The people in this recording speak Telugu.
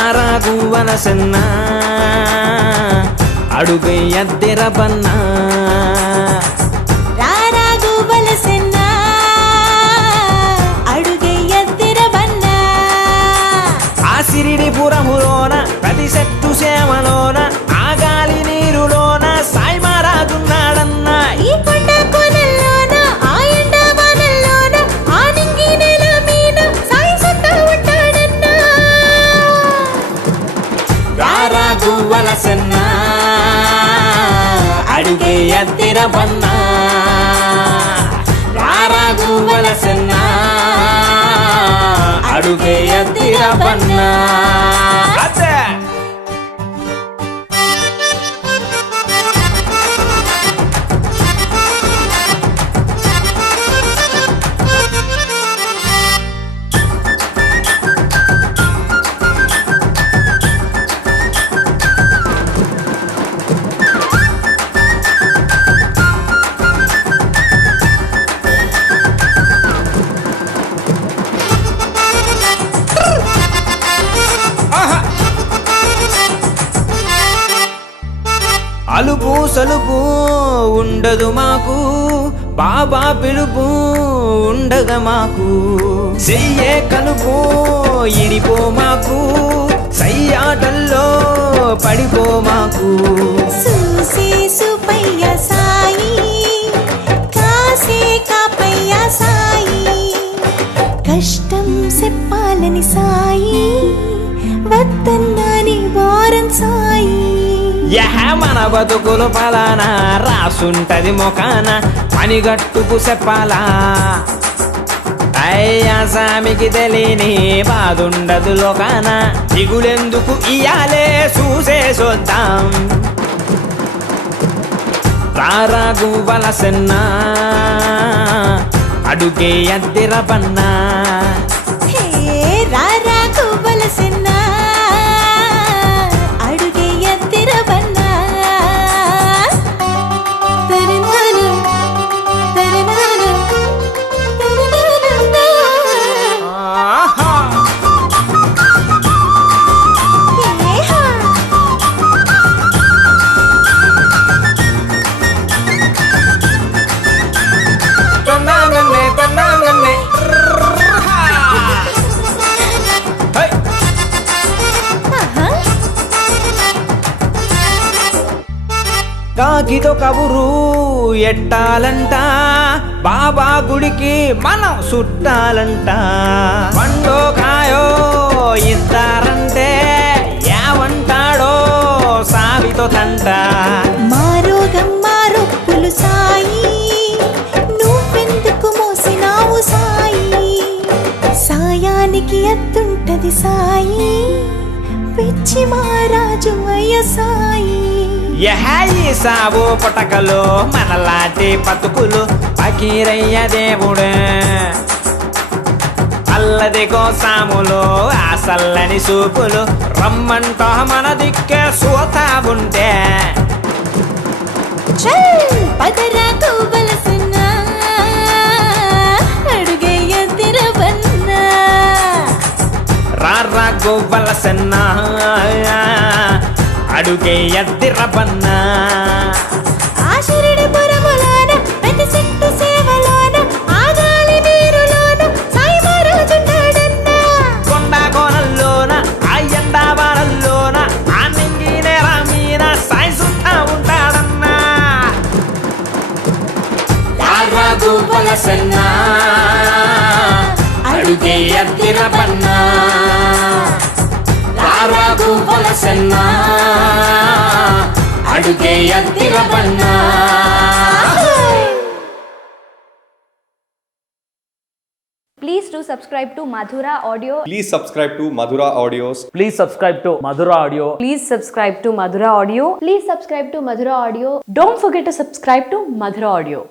రారాగువలసన్న అడుగై అద్దెర బన్నా రారాగువలసన్న అడుగై అద్దెర బన్నా ఆ సిరిడి పురములోన ప్రతి చెట్టు సేమలోన ఆ గాలి నీరులోన సాయి మహారాజున్నాడన్నా ఈ కొండ కోనల్లోన ఆ ఎండ వానల్లోన ఆ నింగి నెల మీద సాయి సత్తా ఉంటాడన్నా రారాగువలసన్న అడుగై అద్దెర బన్నా రారాగువలసన్న అడుగై అద్దెర బన్నా అలుపు సలుపు ఉండదు మాకు బాబా పిలుపు ఉండగా మాకు చెయ్యే కలుపు ఇడిపో మాకు సయ్యాటల్లో పడిపో మాకు చూసే సుపయ్య సాయి కాసే కాపయ్య సాయి కష్టం చెప్పాలని సాయి వద్దన్నాని వారం సాయి మన బతుకులు పలానా రాసుంటది మొకాన పనిగట్టుకు చెప్పాలా అయ్యా సామికి తెలియని బాధుండదు లోకాన దిగులెందుకు ఇయాలే చూసే చూద్దాం రారాగువలసన్న అడుగే అద్దెర బన్నా హే రారాగువలసన్న అడుగే అద్దెర బన్నా కాకితో కబురు ఎట్టాలంట బాబా గుడికి మనం చుట్టాలంట పండో కాయో ఇస్తారంటే ఏమంటాడో సావితో తంట మారోగం మారొప్పులు సాయి నువ్వెందుకు మోసినావు సాయి సాయానికి అత్తుంటది సాయి పిచ్చి మహారాజు అయ్య సాయి యహాయి సావు పుటకలు మనలాంటి బతుకులు పకీరయ్య దేవుడే అల్లది కోసాములు ఆ సల్లని సూపులు రమ్మంట మన దిక్కే సోతా ఉంటే పదరాగువలసన్న అడుగే అద్దెర బన్నా రారాగువలసన్న అడుగే అద్దెర బన్నా ఆ షిరిడి పురములోన ప్రతి చెట్టు సేవలోన ఆ గాలి నీరులోన సాయి మహారాజున్నాడన్నా కొండ కోనల్లోన ఆ ఎండా వానల్లోన ఆ నింగి నేల మీద సాయి సుత్తా ఉంటాడన్నా రారాగువలసన్న అడుగే అద్దెర బన్నా రారాగువలసన్న అడుగే అద్దెర Banna Please do subscribe to Madhura Audio. Please subscribe to Madhura Audios. Please subscribe to Madhura Audio. Please subscribe to Madhura Audio. Please subscribe to Madhura Audio. Don't forget to subscribe to Madhura Audio.